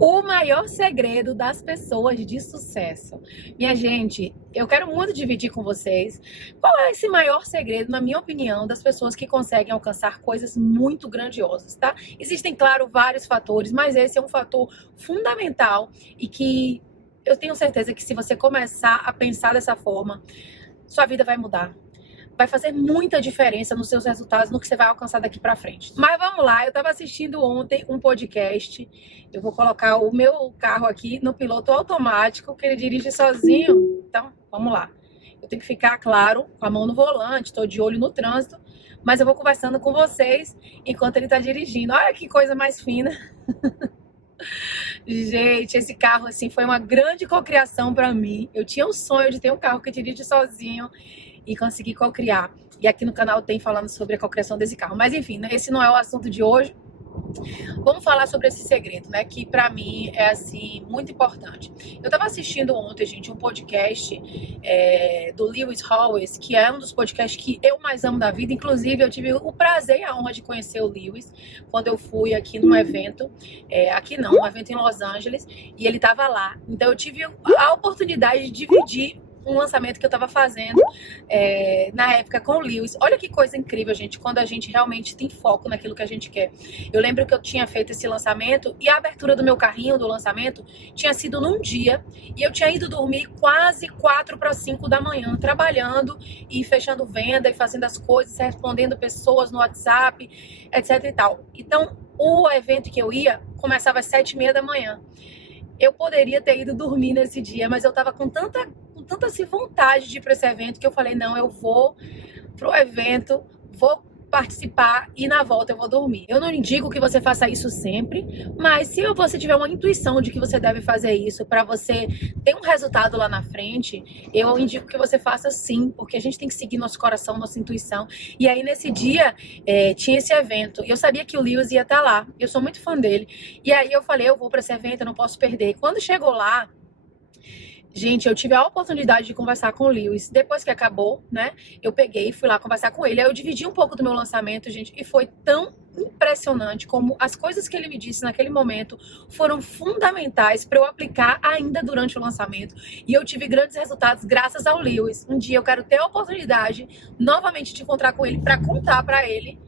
O maior segredo das pessoas de sucesso. Minha gente, eu quero muito dividir com vocês qual é esse maior segredo, na minha opinião, das pessoas que conseguem alcançar coisas muito grandiosas, tá? Existem, claro, vários fatores, mas esse é um fator fundamental e que eu tenho certeza que se você começar a pensar dessa forma, sua vida vai mudar. Vai fazer muita diferença nos seus resultados, no que você vai alcançar daqui pra frente. Mas vamos lá, eu tava assistindo ontem um podcast. Eu vou colocar o meu carro aqui no piloto automático, que ele dirige sozinho. Então, vamos lá. Eu tenho que ficar, claro, com a mão no volante, tô de olho no trânsito, mas eu vou conversando com vocês enquanto ele tá dirigindo. Olha que coisa mais fina. Gente, esse carro assim foi uma grande cocriação para mim. Eu tinha o sonho de ter um carro que dirige sozinho e conseguir cocriar. E aqui no canal tem falando sobre a cocriação desse carro. Mas enfim, esse não é o assunto de hoje. Vamos falar sobre esse segredo, né? Que pra mim é assim muito importante. Eu tava assistindo ontem, gente, um podcast do Lewis Howes, que é um dos podcasts que eu mais amo da vida. Inclusive, eu tive o prazer e a honra de conhecer o Lewis quando eu fui aqui num evento, um evento em Los Angeles, e ele tava lá. Então eu tive a oportunidade de dividir um lançamento que eu tava fazendo na época com o Lewis. Olha que coisa incrível, gente, quando a gente realmente tem foco naquilo que a gente quer. Eu lembro que eu tinha feito esse lançamento e a abertura do meu carrinho do lançamento tinha sido num dia e eu tinha ido dormir quase 4 para 5 da manhã, trabalhando e fechando venda e fazendo as coisas, respondendo pessoas no WhatsApp, etc e tal. Então, o evento que eu ia começava às 7h30 da manhã. Eu poderia ter ido dormir nesse dia, mas eu tava com tanta assim, vontade de ir para esse evento que eu falei, não, eu vou pro evento, vou participar e na volta eu vou dormir. Eu não indico que você faça isso sempre, mas se você tiver uma intuição de que você deve fazer isso para você ter um resultado lá na frente, eu indico que você faça sim, porque a gente tem que seguir nosso coração, nossa intuição. E aí nesse dia tinha esse evento e eu sabia que o Lewis ia estar lá, eu sou muito fã dele. E aí eu falei, eu vou para esse evento, eu não posso perder. Quando chegou lá, gente, eu tive a oportunidade de conversar com o Lewis. Depois que acabou, né, eu peguei e fui lá conversar com ele. Aí eu dividi um pouco do meu lançamento, gente, e foi tão impressionante como as coisas que ele me disse naquele momento foram fundamentais para eu aplicar ainda durante o lançamento. E eu tive grandes resultados graças ao Lewis. Um dia eu quero ter a oportunidade novamente de encontrar com ele para contar para ele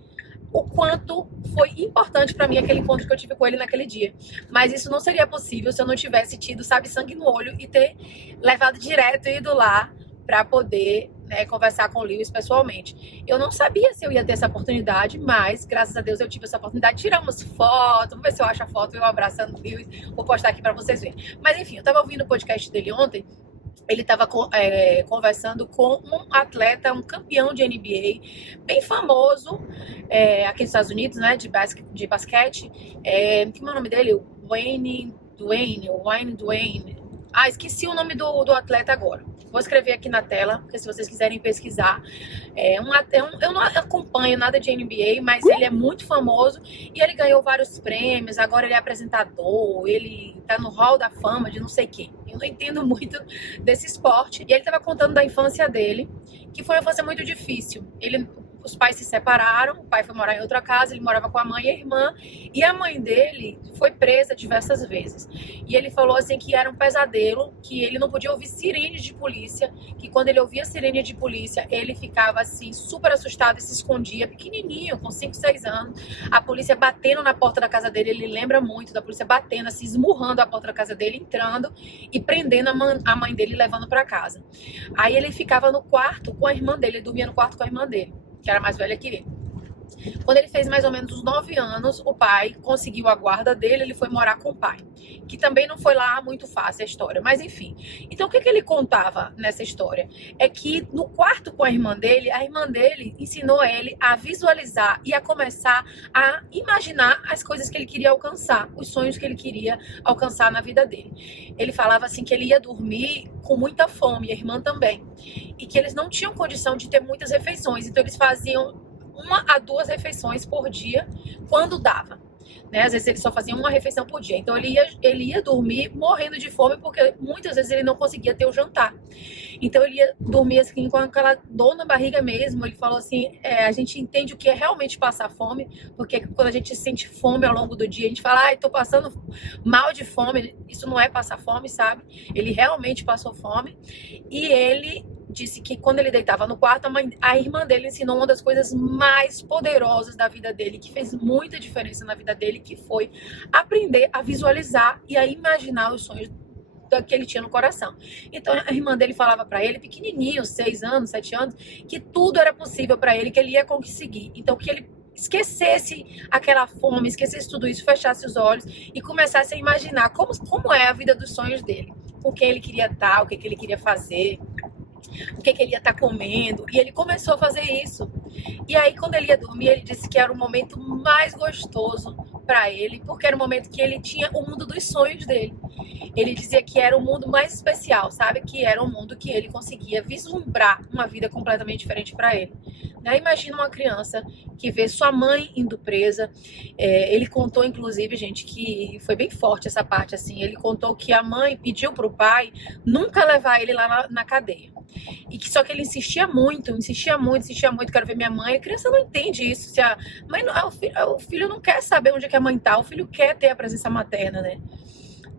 o quanto foi importante para mim aquele encontro que eu tive com ele naquele dia. Mas isso não seria possível se eu não tivesse tido, sabe, sangue no olho e ter levado direto e ido lá para poder, né, conversar com o Lewis pessoalmente. Eu não sabia se eu ia ter essa oportunidade, mas graças a Deus eu tive essa oportunidade. Tiramos foto, vamos ver se eu acho a foto eu abraçando o Lewis, vou postar aqui para vocês verem. Mas enfim, eu tava ouvindo o podcast dele ontem. Ele estava conversando com um atleta, um campeão de NBA, bem famoso aqui nos Estados Unidos, né, de basquete. Como é o nome dele? Wayne Dwayne. Ah, esqueci o nome do atleta agora. Vou escrever aqui na tela, porque se vocês quiserem pesquisar. Eu não acompanho nada de NBA, mas ele é muito famoso e ele ganhou vários prêmios. Agora ele é apresentador, ele tá no Hall da Fama de não sei o quê. Eu não entendo muito desse esporte. E ele tava contando da infância dele, que foi uma infância muito difícil. Os pais se separaram, o pai foi morar em outra casa, ele morava com a mãe e a irmã, e a mãe dele foi presa diversas vezes. E ele falou assim que era um pesadelo, que ele não podia ouvir sirene de polícia, que quando ele ouvia sirene de polícia, ele ficava assim super assustado e se escondia, pequenininho, com 5, 6 anos. A polícia batendo na porta da casa dele, ele lembra muito da polícia batendo, assim, esmurrando a porta da casa dele, entrando e prendendo a mãe dele e levando para casa. Aí ele ficava no quarto com a irmã dele, ele dormia no quarto com a irmã dele, que era mais velha que ele. Quando ele fez mais ou menos uns 9 anos, o pai conseguiu a guarda dele, ele foi morar com o pai. Que também não foi lá muito fácil a história, mas enfim. Então o que ele contava nessa história? É que no quarto com a irmã dele ensinou ele a visualizar e a começar a imaginar as coisas que ele queria alcançar, os sonhos que ele queria alcançar na vida dele. Ele falava assim que ele ia dormir com muita fome, a irmã também. E que eles não tinham condição de ter muitas refeições, então eles faziam 1 a 2 refeições por dia, quando dava. né? Às vezes ele só fazia uma refeição por dia. Então ele ia dormir morrendo de fome, porque muitas vezes ele não conseguia ter o jantar. Então ele ia dormir assim com aquela dor na barriga mesmo. Ele falou assim, a gente entende o que é realmente passar fome, porque quando a gente sente fome ao longo do dia, a gente fala, ai, tô passando mal de fome. Isso não é passar fome, sabe? Ele realmente passou fome. E ele disse que quando ele deitava no quarto, a irmã dele ensinou uma das coisas mais poderosas da vida dele, que fez muita diferença na vida dele, que foi aprender a visualizar e a imaginar os sonhos que ele tinha no coração. Então a irmã dele falava para ele, pequenininho, 6 anos, 7 anos, que tudo era possível para ele, que ele ia conseguir. Então que ele esquecesse aquela fome, esquecesse tudo isso, fechasse os olhos e começasse a imaginar como é a vida dos sonhos dele, com quem ele queria estar, o que ele queria fazer, o que ele ia estar comendo. E ele começou a fazer isso. E aí quando ele ia dormir, ele disse que era o momento mais gostoso para ele, porque era o momento que ele tinha o mundo dos sonhos dele. Ele dizia que era o mundo mais especial, sabe? Que era um mundo que ele conseguia vislumbrar uma vida completamente diferente para ele. Imagina uma criança que vê sua mãe indo presa. Ele contou, inclusive, gente, que foi bem forte essa parte, assim. Ele contou que a mãe pediu pro pai nunca levar ele lá na cadeia. E que só que ele insistia muito, quero ver minha mãe. A criança não entende isso. Se a mãe, o filho não quer saber onde é que a mãe tá, o filho quer ter a presença materna, né?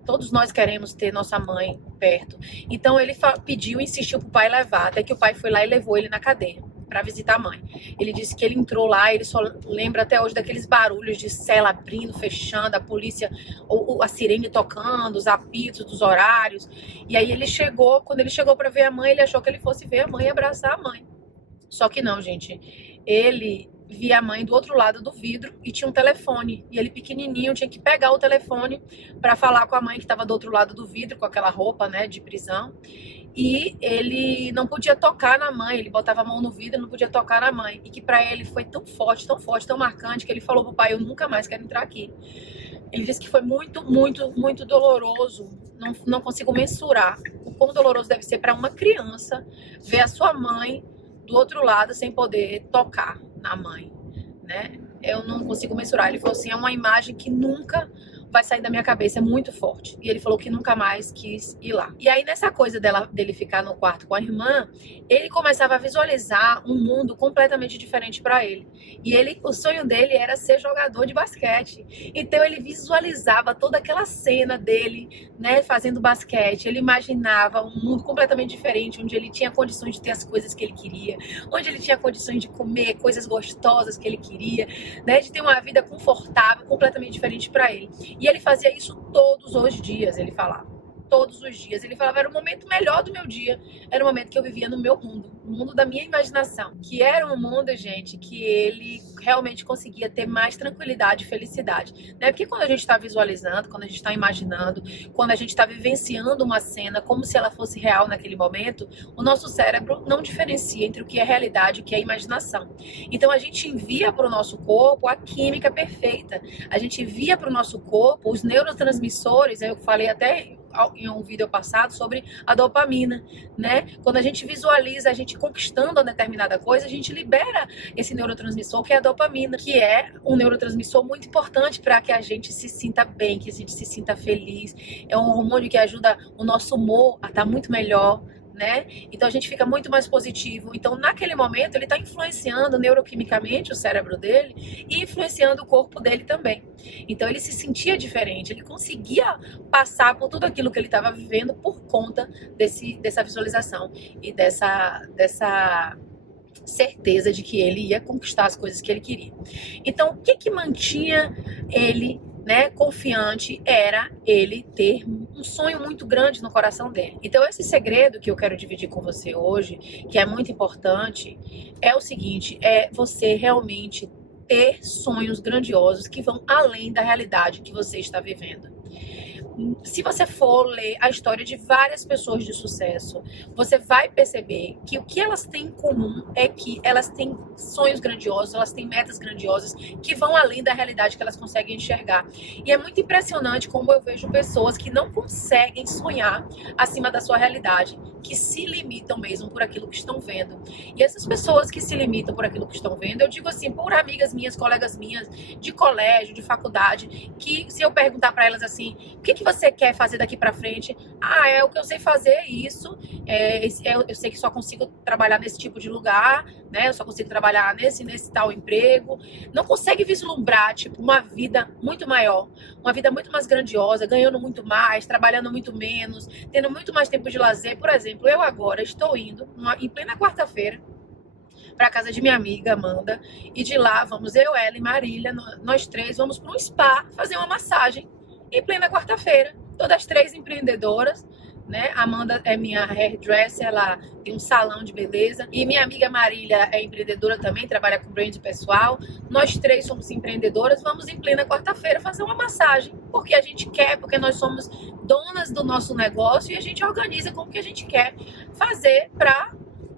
Todos nós queremos ter nossa mãe perto. Então ele pediu, insistiu pro pai levar, até que o pai foi lá e levou ele na cadeia para visitar a mãe. Ele disse que ele entrou lá, ele só lembra até hoje daqueles barulhos de cela abrindo, fechando, a polícia, a sirene tocando, os apitos dos horários. E aí quando ele chegou para ver a mãe, ele achou que ele fosse ver a mãe e abraçar a mãe. Só que não, gente. Ele via a mãe do outro lado do vidro e tinha um telefone. E ele pequenininho tinha que pegar o telefone para falar com a mãe que estava do outro lado do vidro, com aquela roupa, né, de prisão. E ele não podia tocar na mãe, ele botava a mão no vidro e não podia tocar na mãe. E que para ele foi tão forte, tão marcante, que ele falou pro pai, eu nunca mais quero entrar aqui. Ele disse que foi muito, muito, muito doloroso. Não consigo mensurar o quão doloroso deve ser para uma criança ver a sua mãe do outro lado sem poder tocar na mãe, né? Eu não consigo mensurar. Ele falou assim, é uma imagem que nunca vai sair da minha cabeça, é muito forte. E ele falou que nunca mais quis ir lá. E aí nessa coisa dele ficar no quarto com a irmã, ele começava a visualizar um mundo completamente diferente para ele. E o sonho dele era ser jogador de basquete. Então ele visualizava toda aquela cena dele, né, fazendo basquete. Ele imaginava um mundo completamente diferente, onde ele tinha condições de ter as coisas que ele queria, onde ele tinha condições de comer coisas gostosas que ele queria, né, de ter uma vida confortável, completamente diferente para ele. E ele fazia isso todos os dias, ele falava. Todos os dias. Ele falava, era o momento melhor do meu dia. Era o momento que eu vivia no meu mundo. O mundo da minha imaginação. Que era um mundo, gente, que ele realmente conseguia ter mais tranquilidade e felicidade. Né? Porque quando a gente está visualizando, quando a gente está imaginando, quando a gente está vivenciando uma cena como se ela fosse real naquele momento, o nosso cérebro não diferencia entre o que é realidade e o que é imaginação. Então a gente envia para o nosso corpo a química perfeita. A gente envia para o nosso corpo os neurotransmissores, eu falei até em um vídeo passado sobre a dopamina, né? Quando a gente visualiza a gente conquistando uma determinada coisa, a gente libera esse neurotransmissor que é a dopamina, que é um neurotransmissor muito importante para que a gente se sinta bem, que a gente se sinta feliz. É um hormônio que ajuda o nosso humor a estar muito melhor, né? Então a gente fica muito mais positivo. Então naquele momento ele está influenciando neuroquimicamente o cérebro dele e influenciando o corpo dele também. Então ele se sentia diferente, ele conseguia passar por tudo aquilo que ele estava vivendo por conta dessa visualização e dessa certeza de que ele ia conquistar as coisas que ele queria. Então o que mantinha ele, né, confiante, era ele ter um sonho muito grande no coração dele. Então esse segredo que eu quero dividir com você hoje, que é muito importante, é o seguinte, é você realmente ter sonhos grandiosos que vão além da realidade que você está vivendo. Se você for ler a história de várias pessoas de sucesso, você vai perceber que o que elas têm em comum é que elas têm sonhos grandiosos, elas têm metas grandiosas que vão além da realidade que elas conseguem enxergar. E é muito impressionante como eu vejo pessoas que não conseguem sonhar acima da sua realidade, que se limitam mesmo por aquilo que estão vendo. E essas pessoas que se limitam por aquilo que estão vendo, eu digo assim, por amigas minhas, colegas minhas, de colégio, de faculdade, que se eu perguntar para elas assim, o que você quer fazer daqui para frente? Ah, é o que eu sei fazer, é isso. Eu sei que só consigo trabalhar nesse tipo de lugar, né? Eu só consigo trabalhar nesse tal emprego. Não consegue vislumbrar, tipo, uma vida muito maior, uma vida muito mais grandiosa, ganhando muito mais, trabalhando muito menos, tendo muito mais tempo de lazer. Por exemplo, eu agora estou indo em plena quarta-feira para casa de minha amiga Amanda, e de lá vamos eu, ela e Marília, nós três vamos para um spa fazer uma massagem em plena quarta-feira. Todas três empreendedoras, né? A Amanda é minha hairdresser, ela tem um salão de beleza, e minha amiga Marília é empreendedora também, trabalha com brand pessoal. Nós três somos empreendedoras, vamos em plena quarta-feira fazer uma massagem, porque a gente quer, porque nós somos donas do nosso negócio e a gente organiza como que a gente quer fazer para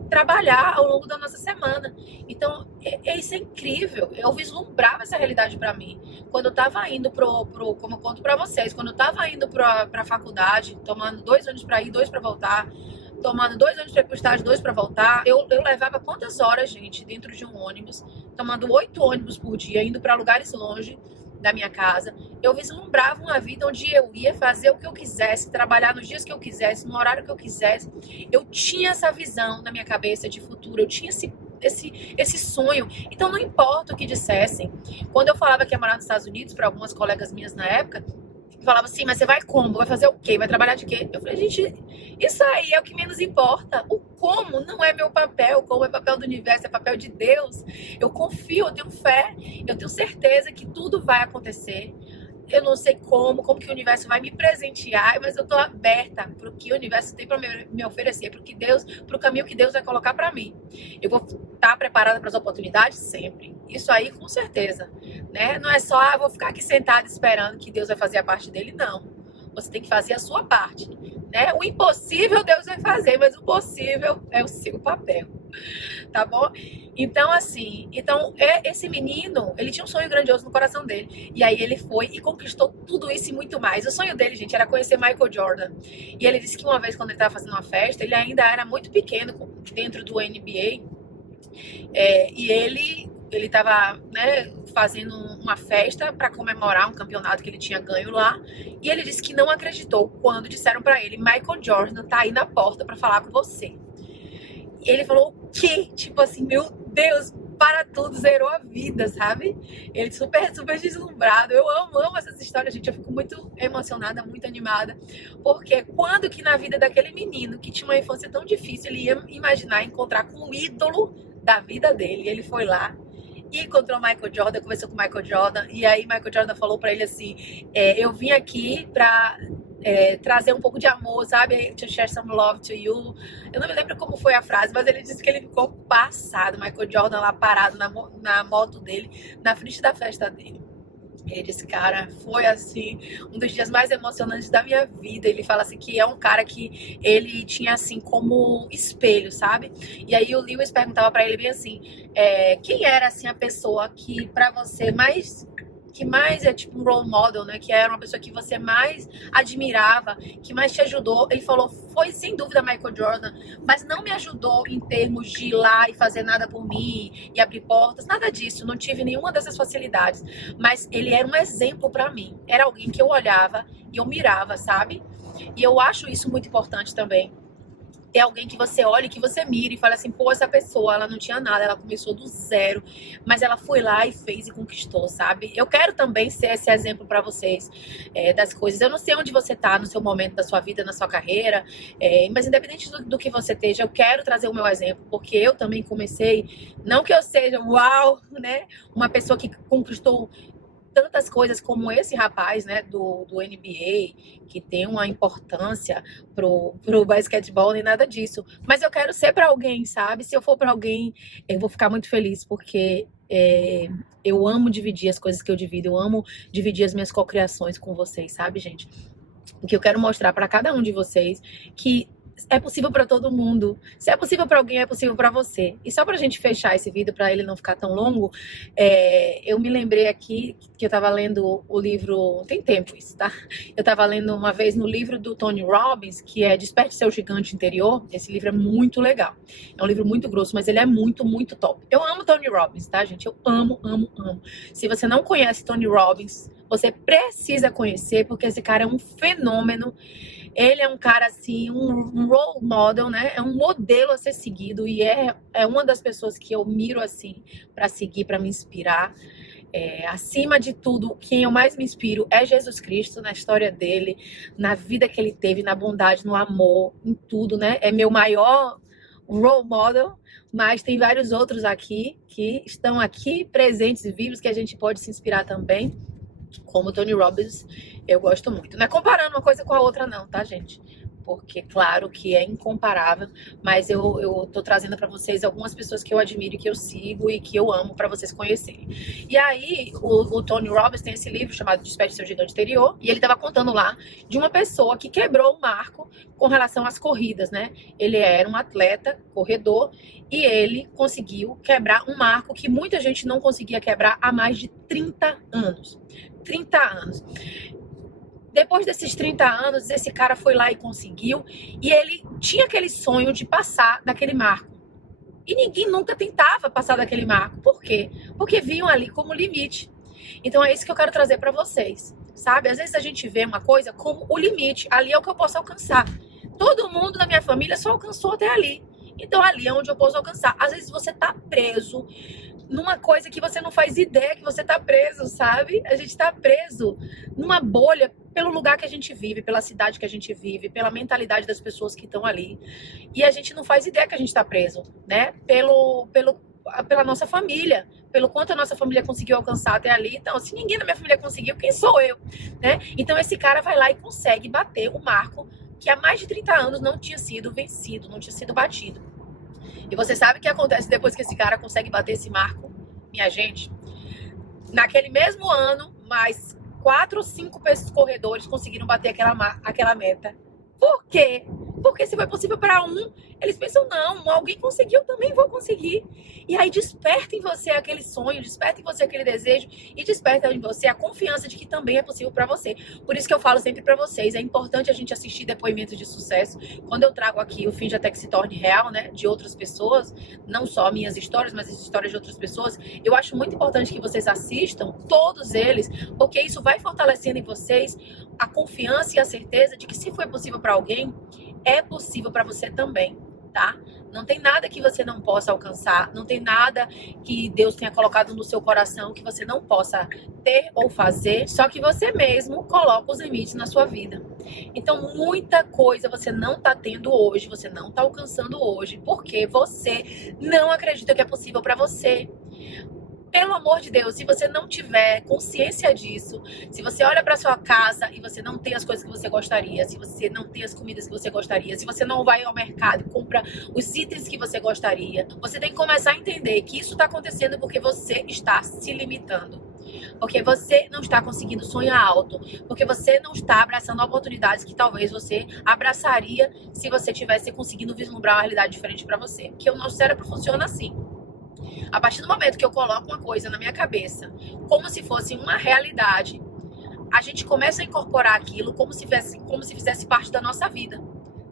trabalhar ao longo da nossa semana. Então, isso é incrível. Eu vislumbrava essa realidade para mim. Quando eu tava indo como eu conto para vocês, quando eu tava indo pra faculdade, tomando 2 ônibus para ir, 2 para voltar, tomando 2 ônibus para ir pro estágio, 2 para voltar, eu levava quantas horas, gente, dentro de um ônibus, tomando 8 ônibus por dia, indo para lugares longe da minha casa. Eu vislumbrava uma vida onde eu ia fazer o que eu quisesse, trabalhar nos dias que eu quisesse, no horário que eu quisesse. Eu tinha essa visão na minha cabeça de futuro, eu tinha esse sonho. Então não importa o que dissessem. Quando eu falava que ia morar nos Estados Unidos, para algumas colegas minhas na época, falava assim, mas você vai como? Vai fazer o quê? Vai trabalhar de quê? Eu falei, gente, isso aí é o que menos importa. O como não é meu papel, como é papel do universo, é papel de Deus. Eu confio, eu tenho fé, eu tenho certeza que tudo vai acontecer. Eu não sei como que o universo vai me presentear, mas eu tô aberta para o que o universo tem para me oferecer, para o caminho que Deus vai colocar para mim. Eu vou estar preparada para as oportunidades sempre. Isso aí, com certeza, né? Não é só, vou ficar aqui sentada esperando que Deus vai fazer a parte dele, não. Você tem que fazer a sua parte, né? O impossível Deus vai fazer, mas o possível é o seu papel, tá bom? Então, assim, esse menino, ele tinha um sonho grandioso no coração dele. E aí ele foi e conquistou tudo isso e muito mais. O sonho dele, gente, era conhecer Michael Jordan. E ele disse que uma vez, quando ele estava fazendo uma festa, ele ainda era muito pequeno dentro do NBA. E ele estava, né, fazendo uma festa para comemorar um campeonato que ele tinha ganho lá. E ele disse que não acreditou quando disseram para ele, Michael Jordan tá aí na porta para falar com você. E ele falou, o quê? Tipo assim, meu Deus, para tudo, zerou a vida, sabe? Ele super deslumbrado. Eu amo essas histórias, gente. Eu fico muito emocionada, muito animada. Porque quando que na vida daquele menino, que tinha uma infância tão difícil, ele ia imaginar encontrar com o ídolo da vida dele? E ele foi lá e encontrou o Michael Jordan, conversou com o Michael Jordan. E aí Michael Jordan falou pra ele assim, eu vim aqui pra... trazer um pouco de amor, sabe? To share some love to you. Eu não me lembro como foi a frase, mas ele disse que ele ficou passado. Michael Jordan lá parado na moto dele, na frente da festa dele. Ele disse, cara, foi assim, um dos dias mais emocionantes da minha vida. Ele fala assim que é um cara que ele tinha assim como espelho, sabe? E aí o Lewis perguntava pra ele bem assim, quem era assim a pessoa que pra você que mais é tipo um role model, né? Que era uma pessoa que você mais admirava, que mais te ajudou. Ele falou, foi sem dúvida Michael Jordan, mas não me ajudou em termos de ir lá e fazer nada por mim e abrir portas, nada disso. Não tive nenhuma dessas facilidades, mas ele era um exemplo pra mim. Era alguém que eu olhava e eu mirava, sabe? E eu acho isso muito importante também. Ter alguém que você olha e que você mira e fala assim, pô, essa pessoa, ela não tinha nada, ela começou do zero, mas ela foi lá e fez e conquistou, sabe? Eu quero também ser esse exemplo pra vocês das coisas. Eu não sei onde você tá no seu momento da sua vida, na sua carreira, mas independente do que você esteja, eu quero trazer o meu exemplo, porque eu também comecei, não que eu seja, uau, né? Uma pessoa que conquistou tantas coisas como esse rapaz, né, do NBA, que tem uma importância pro basquetebol, nem nada disso. Mas eu quero ser para alguém, sabe? Se eu for para alguém, eu vou ficar muito feliz, porque eu amo dividir as coisas que eu divido, eu amo dividir as minhas cocriações com vocês, sabe, gente? O que eu quero mostrar para cada um de vocês, que é possível para todo mundo. Se é possível para alguém, é possível para você. E só pra gente fechar esse vídeo, para ele não ficar tão longo, eu me lembrei aqui que eu tava lendo o livro, tem tempo isso, tá? Eu tava lendo uma vez no livro do Tony Robbins, que é Desperte Seu Gigante Interior. Esse livro é muito legal. É um livro muito grosso, mas ele é muito, muito top. Eu amo Tony Robbins, tá, gente? Eu amo, amo, amo. Se você não conhece Tony Robbins, você precisa conhecer, porque esse cara é um fenômeno. Ele é um cara, assim, um role model, né? É um modelo a ser seguido e é uma das pessoas que eu miro, assim, para seguir, para me inspirar. Acima de tudo, quem eu mais me inspiro é Jesus Cristo, na história dele, na vida que ele teve, na bondade, no amor, em tudo, né? É meu maior role model, mas tem vários outros aqui que estão aqui presentes e vivos que a gente pode se inspirar também. Como Tony Robbins, eu gosto muito. Não é comparando uma coisa com a outra não, tá, gente? Porque, claro, que é incomparável, mas eu tô trazendo para vocês algumas pessoas que eu admiro, que eu sigo e que eu amo para vocês conhecerem. E aí, o Tony Robbins tem esse livro chamado Desperte Seu Gigante Interior, e ele tava contando lá de uma pessoa que quebrou o marco com relação às corridas, né? Ele era um atleta, corredor, e ele conseguiu quebrar um marco que muita gente não conseguia quebrar há mais de 30 anos. 30 anos. Depois desses 30 anos, esse cara foi lá e conseguiu. E ele tinha aquele sonho de passar daquele marco. E ninguém nunca tentava passar daquele marco. Por quê? Porque viam ali como limite. Então é isso que eu quero trazer para vocês. Sabe? Às vezes a gente vê uma coisa como o limite. Ali é o que eu posso alcançar. Todo mundo na minha família só alcançou até ali. Então ali é onde eu posso alcançar. Às vezes você tá preso numa coisa que você não faz ideia que você tá preso, sabe? A gente tá preso numa bolha pelo lugar que a gente vive, pela cidade que a gente vive, pela mentalidade das pessoas que estão ali. E a gente não faz ideia que a gente tá preso, né? Pela nossa família, pelo quanto a nossa família conseguiu alcançar até ali. Então, se ninguém na minha família conseguiu, quem sou eu, né? Então esse cara vai lá e consegue bater o marco que há mais de 30 anos não tinha sido vencido, não tinha sido batido. E você sabe o que acontece depois que esse cara consegue bater esse marco? Minha gente, naquele mesmo ano, mais 4 ou 5 corredores conseguiram bater aquela meta. Por quê? Porque se foi possível para um, eles pensam, não, alguém conseguiu, também vou conseguir. E aí desperta em você aquele sonho, desperta em você aquele desejo e desperta em você a confiança de que também é possível para você. Por isso que eu falo sempre para vocês, é importante a gente assistir depoimentos de sucesso. Quando eu trago aqui o Finge Até Que Se Torne Real, né, de outras pessoas, não só minhas histórias, mas as histórias de outras pessoas, eu acho muito importante que vocês assistam todos eles, porque isso vai fortalecendo em vocês a confiança e a certeza de que se foi possível para alguém, é possível para você também, tá? Não tem nada que você não possa alcançar, não tem nada que Deus tenha colocado no seu coração que você não possa ter ou fazer, só que você mesmo coloca os limites na sua vida. Então, muita coisa você não tá tendo hoje, você não tá alcançando hoje, porque você não acredita que é possível para você. Pelo amor de Deus, se você não tiver consciência disso, se você olha para sua casa e você não tem as coisas que você gostaria, se você não tem as comidas que você gostaria, se você não vai ao mercado e compra os itens que você gostaria, você tem que começar a entender que isso está acontecendo porque você está se limitando. Porque você não está conseguindo sonhar alto, porque você não está abraçando oportunidades que talvez você abraçaria se você tivesse conseguindo vislumbrar uma realidade diferente para você. Porque o nosso cérebro funciona assim. A partir do momento que eu coloco uma coisa na minha cabeça, como se fosse uma realidade, a gente começa a incorporar aquilo como se fizesse parte da nossa vida,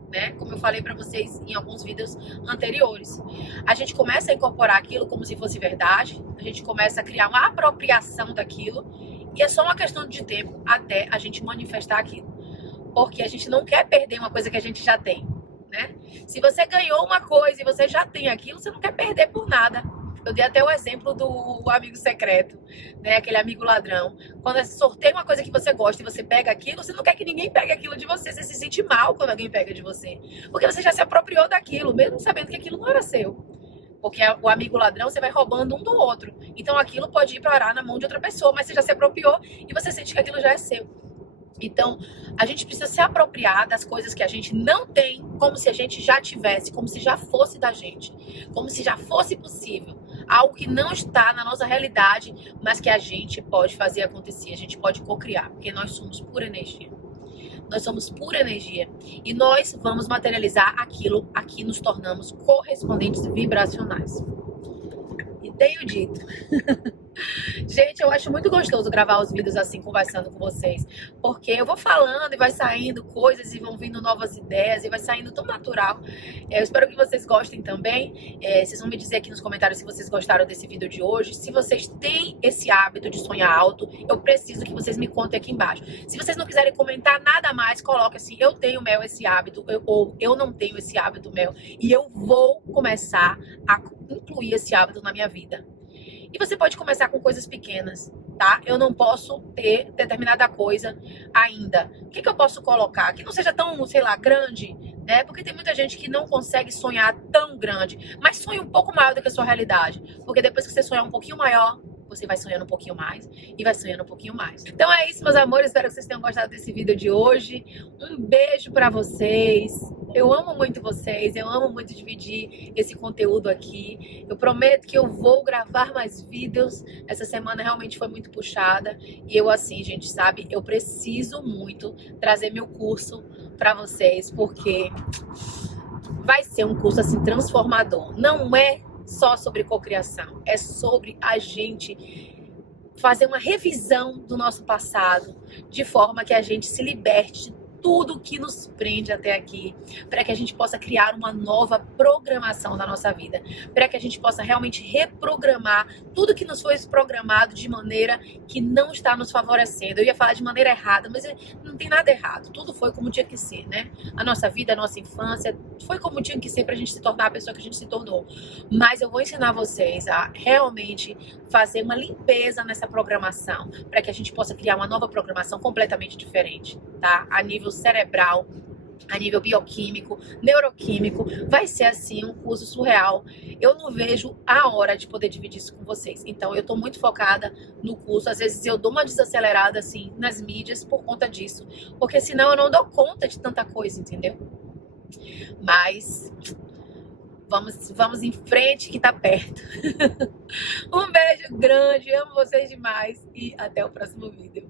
né? Como eu falei para vocês em alguns vídeos anteriores. A gente começa a incorporar aquilo como se fosse verdade, a gente começa a criar uma apropriação daquilo, e é só uma questão de tempo até a gente manifestar aquilo. Porque a gente não quer perder uma coisa que a gente já tem, né? Se você ganhou uma coisa e você já tem aquilo, você não quer perder por nada. Eu dei até o exemplo do amigo secreto, né? Aquele amigo ladrão. Quando você sorteia uma coisa que você gosta e você pega aquilo, você não quer que ninguém pegue aquilo de você. Você se sente mal quando alguém pega de você. Porque você já se apropriou daquilo, mesmo sabendo que aquilo não era seu. Porque o amigo ladrão, você vai roubando um do outro. Então aquilo pode ir parar na mão de outra pessoa, mas você já se apropriou e você sente que aquilo já é seu. Então, a gente precisa se apropriar das coisas que a gente não tem, como se a gente já tivesse, como se já fosse da gente, como se já fosse possível. Algo que não está na nossa realidade, mas que a gente pode fazer acontecer, a gente pode co-criar, porque nós somos pura energia. nós somos pura energia. E nós vamos materializar aquilo a que nos tornamos correspondentes vibracionais. E tenho dito. Gente, eu acho muito gostoso gravar os vídeos assim, conversando com vocês. Porque eu vou falando e vai saindo coisas e vão vindo novas ideias e vai saindo tão natural. Eu espero que vocês gostem também. Vocês vão me dizer aqui nos comentários se vocês gostaram desse vídeo de hoje. Se vocês têm esse hábito de sonhar alto, eu preciso que vocês me contem aqui embaixo. Se vocês não quiserem comentar nada mais, coloque assim, eu tenho, Mel, esse hábito, ou eu não tenho esse hábito, Mel, e eu vou começar a incluir esse hábito na minha vida. E você pode começar com coisas pequenas, tá? Eu não posso ter determinada coisa ainda. O que eu posso colocar? Que não seja tão, sei lá, grande, né? Porque tem muita gente que não consegue sonhar tão grande, mas sonha um pouco maior do que a sua realidade. Porque depois que você sonhar um pouquinho maior, você vai sonhando um pouquinho mais e vai sonhando um pouquinho mais. Então é isso, meus amores. Espero que vocês tenham gostado desse vídeo de hoje. Um beijo pra vocês. Eu amo muito vocês. Eu amo muito dividir esse conteúdo aqui. Eu prometo que eu vou gravar mais vídeos. Essa semana realmente foi muito puxada. E eu assim, gente, sabe? Eu preciso muito trazer meu curso pra vocês. Porque vai ser um curso assim transformador. Não é só sobre cocriação, é sobre a gente fazer uma revisão do nosso passado, de forma que a gente se liberte de tudo que nos prende até aqui, para que a gente possa criar uma nova programação na nossa vida, para que a gente possa realmente reprogramar tudo que nos foi programado de maneira que não está nos favorecendo. Eu ia falar de maneira errada, mas não tem nada errado, tudo foi como tinha que ser, né? A nossa vida, a nossa infância, foi como tinha que ser pra gente se tornar a pessoa que a gente se tornou. Mas eu vou ensinar vocês a realmente fazer uma limpeza nessa programação, para que a gente possa criar uma nova programação completamente diferente, tá? A nível cerebral, a nível bioquímico, neuroquímico. Vai ser assim um curso surreal. Eu não vejo a hora de poder dividir isso com vocês. Então eu tô muito focada no curso. Às vezes eu dou uma desacelerada assim nas mídias por conta disso, porque senão eu não dou conta de tanta coisa, entendeu? Mas vamos em frente que tá perto. Um beijo grande, amo vocês demais e até o próximo vídeo.